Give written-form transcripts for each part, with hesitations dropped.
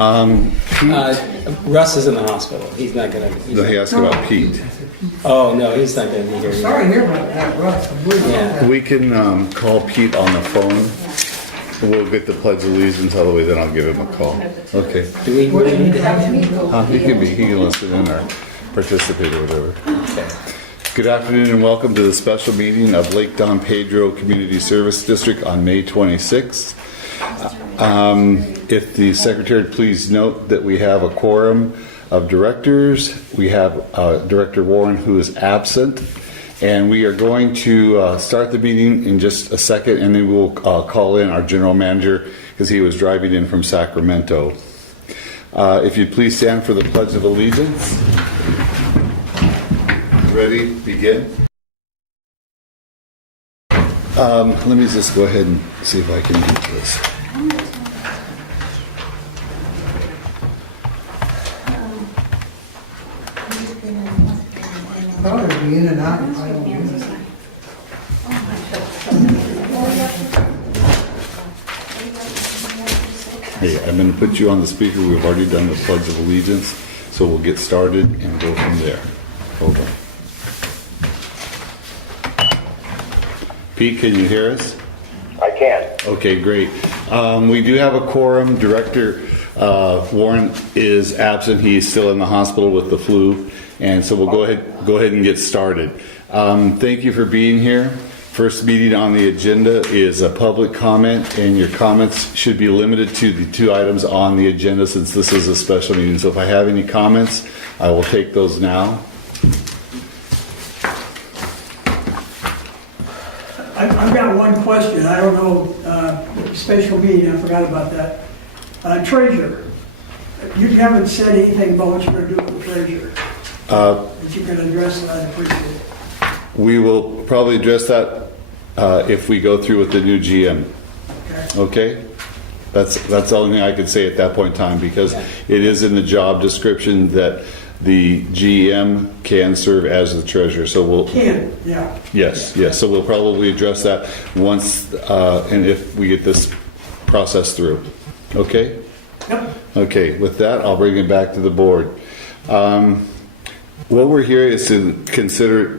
Russ is in the hospital. He's not going to. No, he asked about Pete. Oh, no, he's not going to be here. Sorry to hear about that, Russ. Yeah. We can call Pete on the phone. We'll get the Pledge of Allegiance out of the way, then I'll give him a call. Okay. Do we need to have him? He can listen in or participate or whatever. Okay. Good afternoon and welcome to the special meeting of Lake Don Pedro Community Service District on May 26th. If the secretary would please note that we have a quorum of directors. We have Director Warren who is absent, and we are going to start the meeting in just a second, and then we'll call in our general manager because he was driving in from Sacramento. If you'd please stand for the Pledge of Allegiance. Ready? Begin. Let me just go ahead and see if I can do this. Probably be in and out. I don't know. Hey, I'm going to put you on the speaker. We've already done the Pledge of Allegiance, so we'll get started and go from there. Hold on. Pete, can you hear us? I can. Okay, great. We do have a quorum. Director Warren is absent. He's still in the hospital with the flu, and so we'll go ahead and get started. Thank you for being here. First meeting on the agenda is a public comment, and your comments should be limited to the two items on the agenda since this is a special meeting. So if I have any comments, I will take those now. I've got one question. I don't know, special meeting, I forgot about that. Treasurer, you haven't said anything about what you're going to do with the treasurer. If you can address that, I'd appreciate it. We will probably address that if we go through with the new GM. Okay? That's the only thing I could say at that point in time because it is in the job description that the GM can serve as the treasurer. So we'll Yes. So we'll probably address that once and if we get this process through. Okay? Yep. Okay. With that, I'll bring it back to the board. What we're here is to consider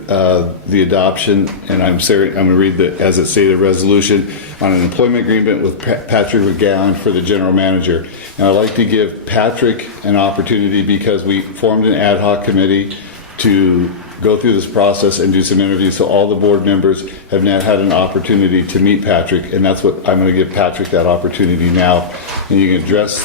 the adoption, and I'm going to read the as it stated resolution on an employment agreement with Patrick McGowan for the general manager. And I'd like to give Patrick an opportunity because we formed an ad hoc committee to go through this process and do some interviews. So all the board members have now had an opportunity to meet Patrick, and that's what I'm going to give Patrick that opportunity now. And you can address.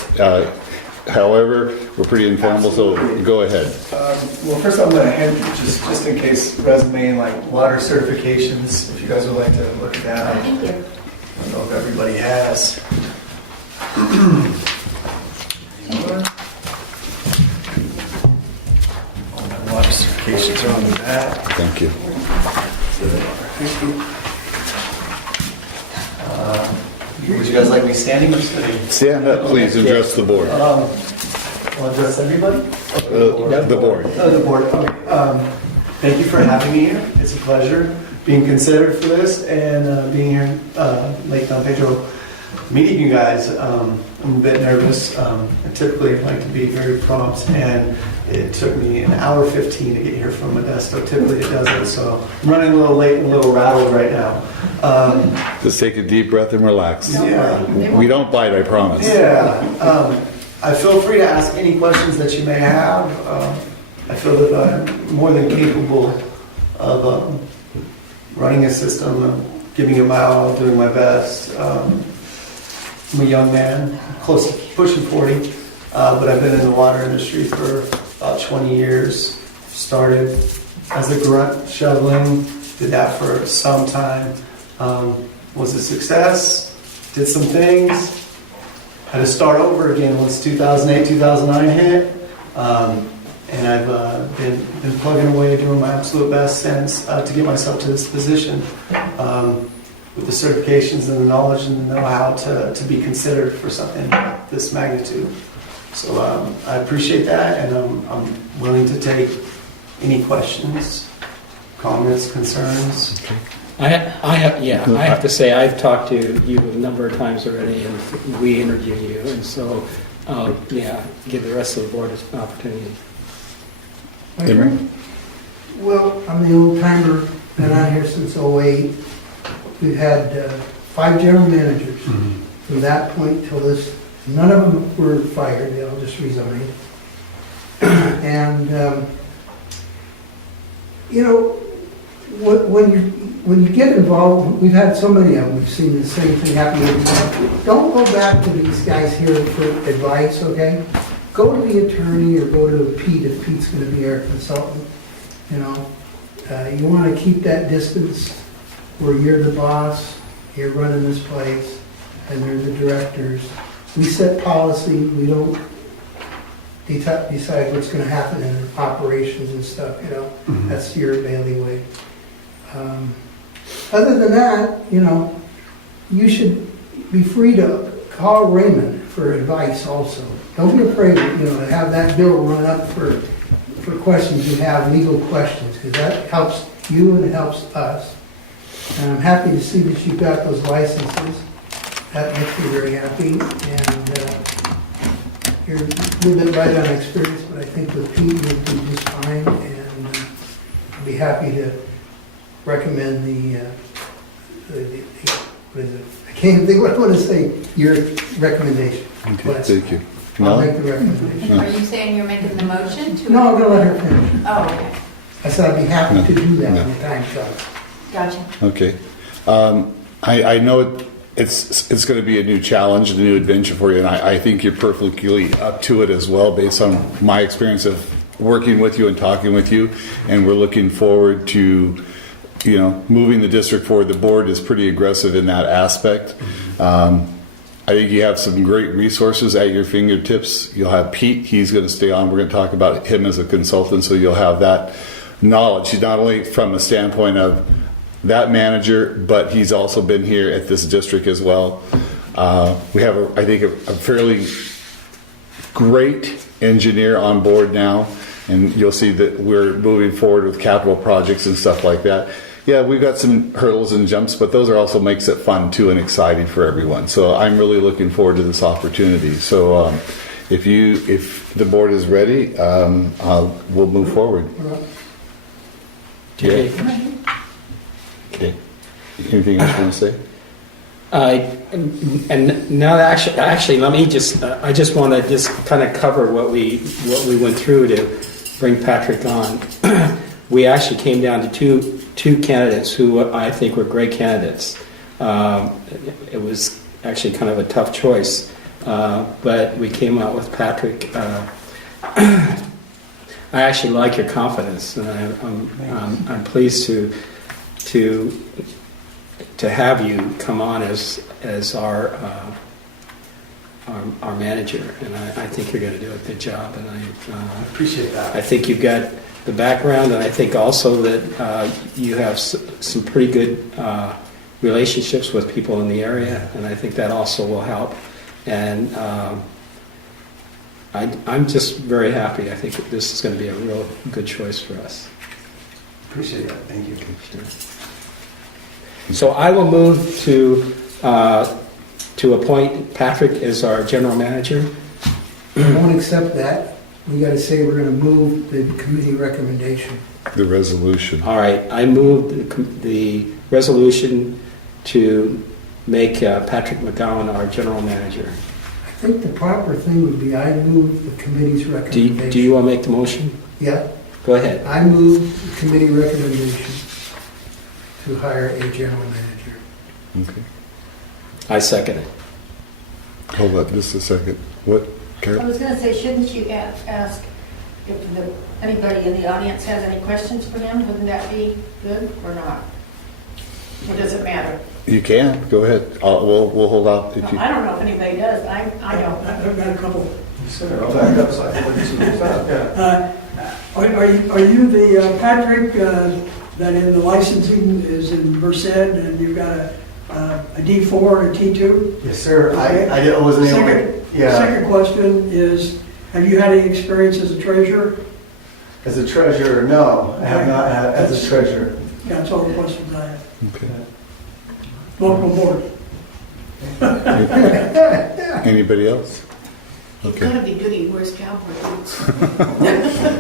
However, we're pretty informal, so go ahead. Well, first I'm going to hand, just in case, resume and like water certifications, if you guys would like to look at that. Thank you. I don't know if everybody has. All my water certifications are on the back. Thank you. Would you guys like me standing or sitting? Stand up, please, and address the board. I'll address everybody? The board. The board. Okay. Thank you for having me here. It's a pleasure being considered for this and being here in Lake Don Pedro, meeting you guys. I'm a bit nervous. I typically like to be very prompt, and it took me an hour 15 to get here from Modesto. Typically it doesn't, so I'm running a little late and a little rattled right now. Just take a deep breath and relax. Yeah. We don't bite, I promise. Yeah. I feel free to ask any questions that you may have. I feel that I'm more than capable of running a system, giving it my all, doing my best. I'm a young man, close to pushing 40, but I've been in the water industry for about 20 years. Started as a grunt shoveling, did that for some time. Was a success, did some things, had to start over again once 2008, 2009 hit. And I've been plugging away, doing my absolute best since to get myself to this position with the certifications and the knowledge and the know-how to be considered for something of this magnitude. So I appreciate that, and I'm willing to take any questions, comments, concerns. Okay. I have to say I've talked to you a number of times already, and we interviewed you, and so yeah, give the rest of the board an opportunity. Emery? Well, I'm the old timer, been on here since '08. We've had 5 general managers. From that point till this, none of them were fired, they all just resigned. And, you know, when you get involved, we've had so many of them, we've seen the same thing happen. Don't go back to these guys here for advice, okay? Go to the attorney or go to Pete if Pete's gonna be our consultant, you know? You wanna keep that distance where you're the boss, you're running this place, and they're the directors. We set policy, we don't decide what's gonna happen in operations and stuff, you know? That's your bailiwick. Other than that, you know, you should be free to call Raymond for advice also. Don't be afraid, you know, to have that bill run up for questions you have, legal questions, because that helps you and it helps us. And I'm happy to see that you've got those licenses. That makes me very happy. And you're a little bit light on experience, but I think with Pete, you'll do just fine. And I'll be happy to recommend what is it? I can't think what I want to say, your recommendation. Okay, But thank you. I'll No? make the recommendation. Are you saying you're making the motion to? No, I'm gonna let her finish. Oh, okay. I said I'd be happy to do that No. when the time comes. Gotcha. Okay. I know it's going to be a new challenge, a new adventure for you, and I think you're perfectly up to it as well, based on my experience of working with you and talking with you, and we're looking forward to, you know, moving the district forward. The board is pretty aggressive in that aspect. I think you have some great resources at your fingertips. You'll have Pete, he's going to stay on. We're going to talk about him as a consultant, so you'll have that knowledge. He's not only from a standpoint of that manager, but he's also been here at this district as well. We have, I think, a fairly great engineer on board now, and you'll see that we're moving forward with capital projects and stuff like that. Yeah, we've got some hurdles and jumps, but those are also makes it fun too and exciting for everyone. So I'm really looking forward to this opportunity. So if the board is ready, we'll move forward. Okay. Okay. Anything else you want to say? And now, actually, let me just. I just want to just kind of cover what we went through to bring Patrick on. We actually came down to two candidates who I think were great candidates. It was actually kind of a tough choice, but we came out with Patrick. I actually like your confidence, and I'm pleased to have you come on as our manager, and I think you're going to do a good job. And I Appreciate that. I think you've got the background, and I think also that you have some pretty good relationships with people in the area, and I think that also will help. And I'm just very happy. I think that this is going to be a real good choice for us. Appreciate that. Thank you. So I will move to appoint Patrick as our general manager. I won't accept that. We gotta say we're gonna move the committee recommendation. The resolution. All right, I move the resolution to make Patrick McGowan our general manager. I think the proper thing would be I move the committee's recommendation. Do you want to make the motion? Yeah, Go ahead. I move the committee recommendation to hire a general manager. Okay. I second it. Hold on just a second. What, I Karen? was going to say, shouldn't you ask if anybody in the audience has any questions for him? Wouldn't that be good or not? Or does it matter? You can, go ahead. We'll hold out if you. I don't know if anybody does, but I don't. I've got a couple. I'll back up so I can look at some stuff. Yeah. Are you the Patrick that in the licensing is in Merced, and you've got a D4 and a T2? Yes, sir. I wasn't able to. Yeah. Second question is, have you had any experience as a treasurer? As a treasurer, no, I have not had as a treasurer. That's all the questions I have. Okay. Welcome aboard. Anybody else? Okay. Gotta be good, he wears cowboy boots.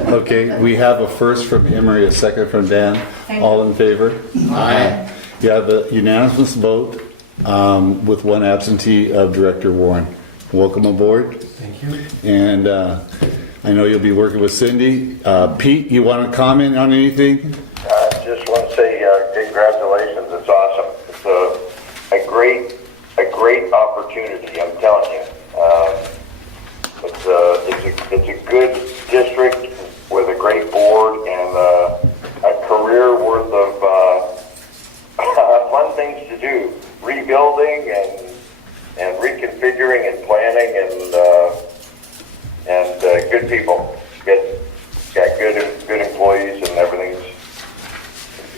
Okay, we have a first from Emery, a second from Dan. Thank All in favor? Aye. You have a unanimous vote with one absentee of Director Warren. Welcome aboard. Thank you. And I know you'll be working with Cindy. Pete, you want to comment on anything? Just want to say congratulations. It's awesome. It's a great opportunity. I'm telling you. It's a good district with a great board and a career worth of fun things to do. Rebuilding and reconfiguring and planning and good people. Got good employees and everything's.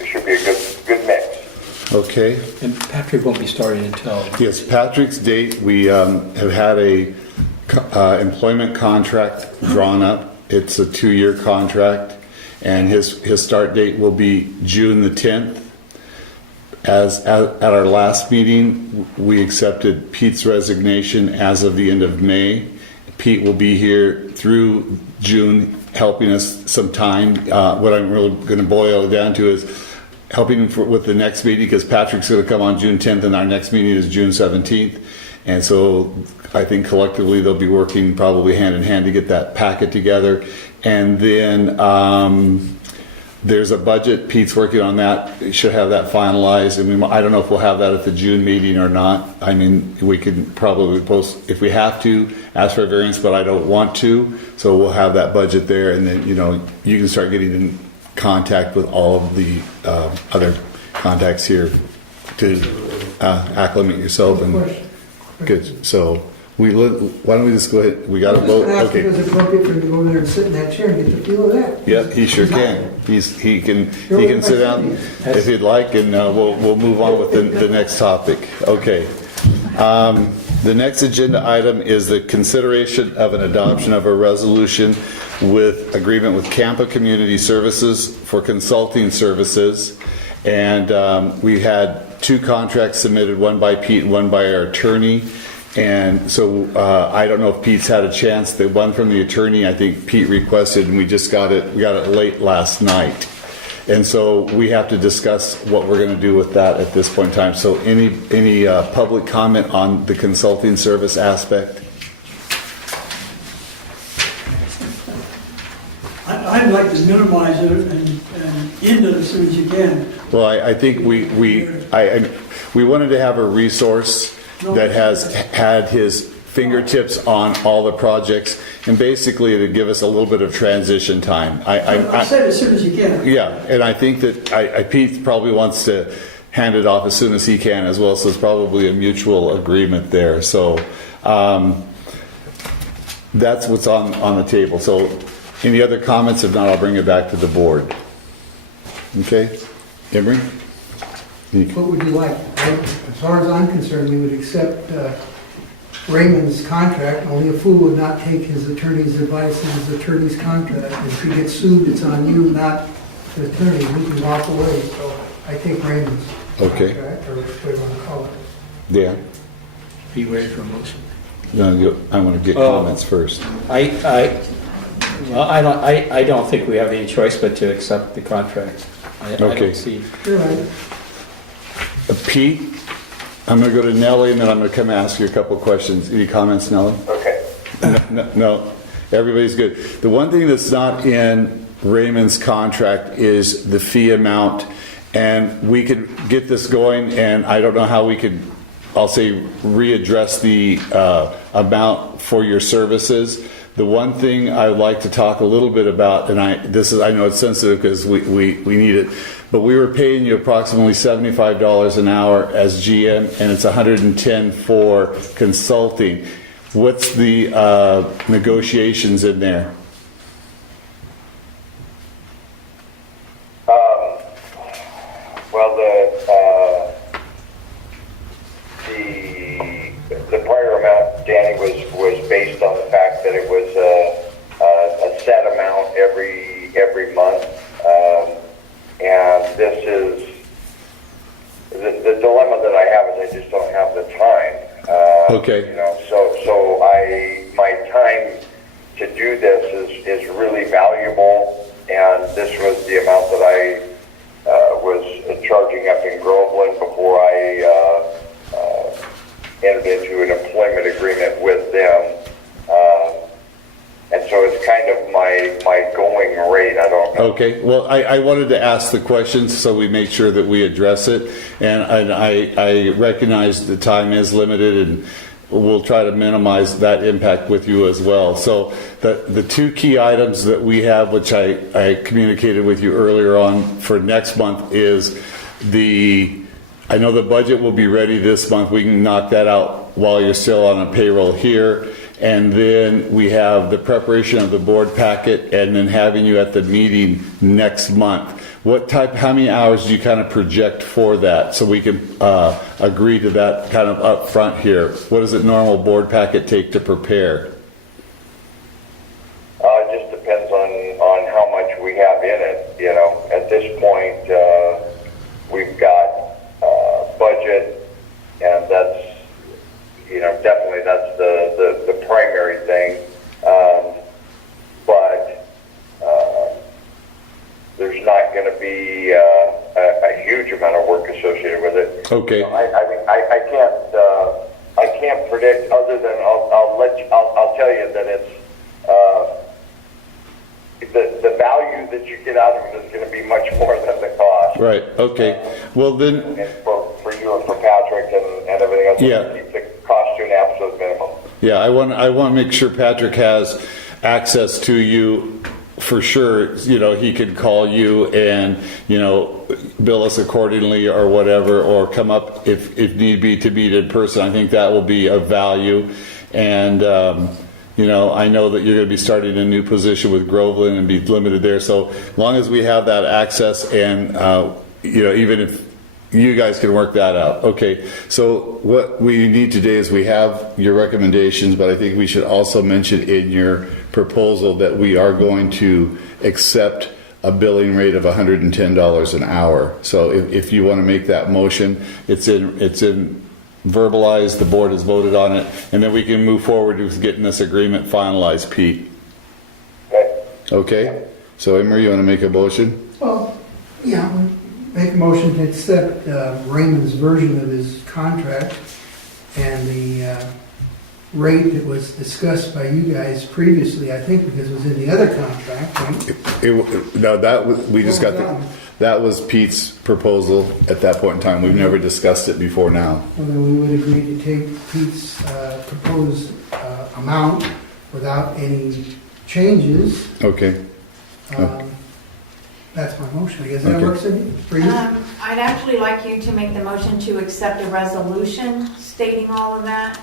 It should be a good mix. Okay. And Patrick won't be starting until, Yes, Patrick's date, we have had a employment contract drawn up. It's a 2-year contract, and his start date will be June the 10th. At our last meeting, we accepted Pete's resignation as of the end of May. Pete will be here through June, helping us some time. What I'm really going to boil it down to is helping with the next meeting, because Patrick's going to come on June 10th, and our next meeting is June 17th. And so I think collectively they'll be working probably hand in hand to get that packet together. And then there's a budget. Pete's working on that. We should have that finalized. And I don't know if we'll have that at the June meeting or not. I mean, we could probably post, if we have to, ask for a variance, but I don't want to. So we'll have that budget there. And then, you can start getting in contact with all of the other contacts here to acclimate yourself. And Question. good. So why don't we just go ahead? We got to vote. I was just Okay. gonna ask if it was appropriate for him to go over there and sit in that chair and get the feel of that. Yeah, he sure can. He can sit down if he'd like, and we'll move on with the next topic. Okay. The next agenda item is the consideration of an adoption of a resolution with agreement with Kampa Community Services for consulting services. And we had 2 contracts submitted, one by Pete and one by our attorney. And so I don't know if Pete's had a chance. The one from the attorney, I think Pete requested, and we got it late last night. And so we have to discuss what we're going to do with that at this point in time. So any public comment on the consulting service aspect? I'd like to minimize it and end it as soon as you can. Well, I think we wanted to have a resource that has had his fingertips on all the projects, and basically to give us a little bit of transition time. I said as soon as you can. Yeah, and I think that Pete probably wants to hand it off as soon as he can as well, so it's probably a mutual agreement there. So that's what's on the table. So any other comments? If not, I'll bring it back to the board. Okay, Emery? What would you like? As far as I'm concerned, we would accept Raymond's contract. Only a fool would not take his attorney's advice and his attorney's contract. If he gets sued, it's on you, not the attorney. We can walk away. So I take Raymond's Okay. contract, or whatever you want to call it. Yeah. be ready for a motion. No, I want to get comments first. I don't think we have any choice but to accept the contract. I Okay. don't see. You're right. Pete, I'm going to go to Nellie, and then I'm going to come ask you a couple questions. Any comments, Nellie? Okay. No, everybody's good. The one thing that's not in Raymond's contract is the fee amount, and we could get this going, and I don't know how we could, I'll say, readdress the amount for your services. The one thing I would like to talk a little bit about, and I know it's sensitive because we need it, but we were paying you approximately $75 an hour as GM, and it's $110 for consulting. What's the negotiations in there? Well, the prior amount, Danny, was based on the fact that it was a set amount every month, and this is the dilemma that I have is I just don't have the time. Okay. So my time really valuable, and this was the amount that I was charging up in Groveland before I entered into an employment agreement with them. And so it's kind of my going rate. I don't know. Okay, well, I wanted to ask the questions so we make sure that we address it. And I recognize the time is limited, and we'll try to minimize that impact with you as well. So the two key items that we have, which I communicated with you earlier on for next month, is I know the budget will be ready this month. We can knock that out while you're still on a payroll here. And then we have the preparation of the board packet, and then having you at the meeting next month. How many hours do you kind of project for that, so we can agree to that kind of up front here? What does a normal board packet take to prepare? It just depends on how much we have in it. You know, at this point, we've got budget, and that's, you know, definitely that's the primary thing. But there's not going to be a huge amount of work associated with it. Okay. I can't predict, other than I'll tell you that it's the value that you get out of it is going to be much more than the cost. Right, okay. Well then, And for you and for Patrick and everything else, Yeah. keep the cost to an absolute minimum. yeah, I want to make sure Patrick has access to you for sure. You know, he could call you and, you know, bill us accordingly or whatever, or come up if need be to meet in person. I think that will be of value. And, you know, I know that you're going to be starting a new position with Groveland and be limited there. So long as we have that access, and, you know, even if you guys can work that out. Okay, so what we need today is we have your recommendations, but I think we should also mention in your proposal that we are going to accept a billing rate of $110 an hour. So if you want to make that motion, it's in verbalized, the board has voted on it, and then we can move forward with getting this agreement finalized, Pete. Okay. Okay? So Emery, you want to make a motion? Well, yeah, make a motion to accept Raymond's version of his contract and the rate that was discussed by you guys previously, I think, because it was in the other contract, right? That was Pete's proposal at that point in time. We've never discussed it before now. Well, then we would agree to take Pete's proposed amount without any changes. Okay. That's my motion. I guess that Okay. works for you? I'd actually like you to make the motion to accept a resolution stating all of that,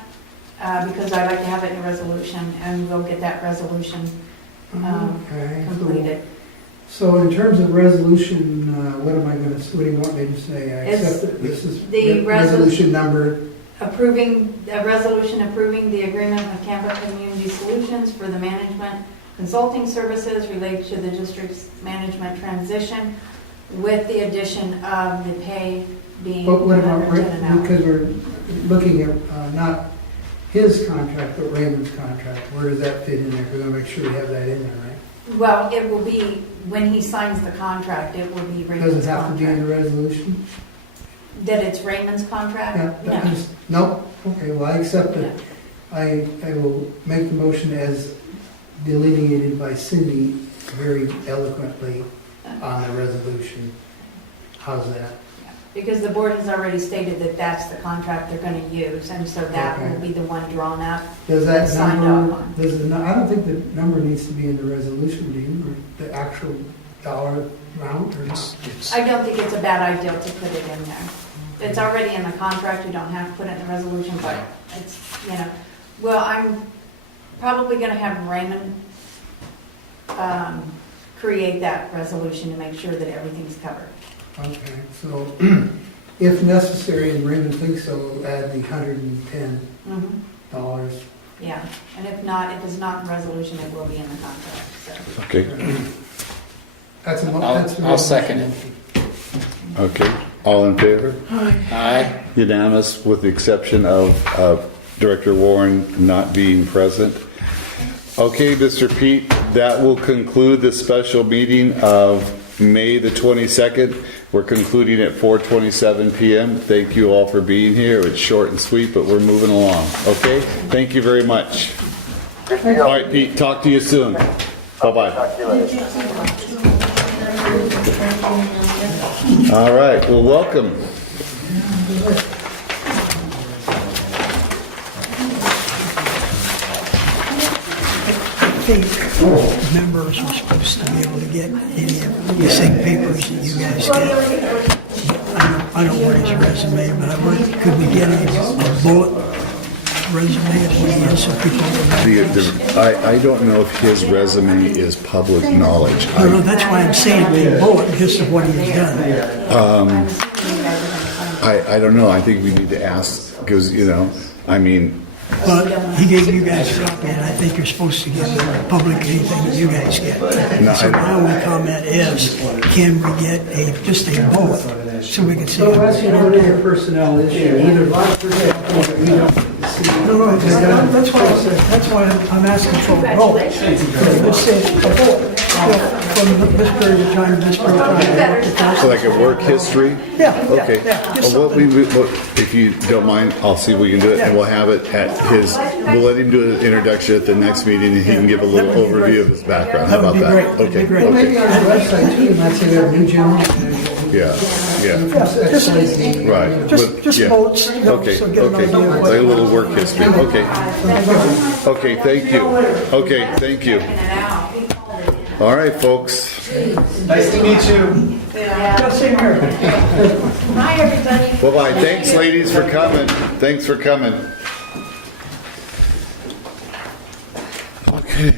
because I'd like to have it in a resolution, and we'll get that resolution Okay. completed. So in terms of resolution, what do you want me to say? I It's accept that this is the resolution number, Approving, a resolution approving the agreement with Kampa Community Solutions for the management consulting services related to the district's management transition, with the addition of the pay being but what about, $110 an hour. because we're looking at not his contract, but Raymond's contract. Where does that fit in there? We're going to make sure we have that in there, right? Well, it will be, when he signs the contract, it will be Does Raymond's it have to be in contract. the resolution? That it's Raymond's contract? Yeah, no? Okay, well, I accept it. I will make the motion as delineated by Cindy very eloquently on the resolution. How's that? Because the board has already stated that that's the contract they're going to use, and so that Okay. will be the one drawn up. Does that Signed number, off on. I don't think the number needs to be in the resolution, do you? Or the actual dollar amount, or not? I don't think it's a bad idea to put it in there. It's already in the contract, you don't have to put it in the resolution, but it's, well, I'm probably going to have Raymond create that resolution to make sure that everything's covered. Okay, so if necessary, and Raymond thinks so, we'll add the $110. Yeah, and if not, if it's not in the resolution, it will be in the contract, so. Okay. I'll second it. Okay. All in favor? Aye. Unanimous, with the exception of Director Warren not being present. Okay, Mr. Pete, That will conclude the special meeting of May the 22nd. We're concluding at 4:27 p.m. Thank you all for being here. It's short and sweet, but we're moving along. Okay? Thank you very much. All right, Pete, talk to you soon. Bye-bye. Talk to you later. All right, well, welcome. I think members are supposed to be able to get any of the same papers that you guys get. I don't want his resume, but could we get a bullet resume of what he is so people know? I don't know if his resume is public knowledge. No, that's why I'm saying a bullet just of what he's done. I don't know. I think we need to ask, because, I mean, But he gave you guys a copy, and I think you're supposed to give public anything that you guys get. So my only comment is, can we get just a bullet so we can see? So that's your personnel issue, either vice versa or we don't see. No, that's why I'm asking for a bullet. Let's say a bullet. From this period of time to this period of time. so like a work history? Yeah. Okay. Just Well, something. if you don't mind, I'll see if we can do it, and we'll have it at we'll let him do an introduction at the next meeting, and he can give a little That would be overview great. of his background. That How would about be that? great. That'd be Okay. great. Maybe on the website too, you might say we have a new general manager. Yeah. Right. Just Yeah. bullets. Okay, So get an okay. idea of Like what- a little work history. Okay. Okay, thank you. Okay, thank you. All right, folks. Nice to meet you. Just same here. Hi, everybody. Bye-bye. Thanks, ladies, for coming. Thanks for coming. Okay.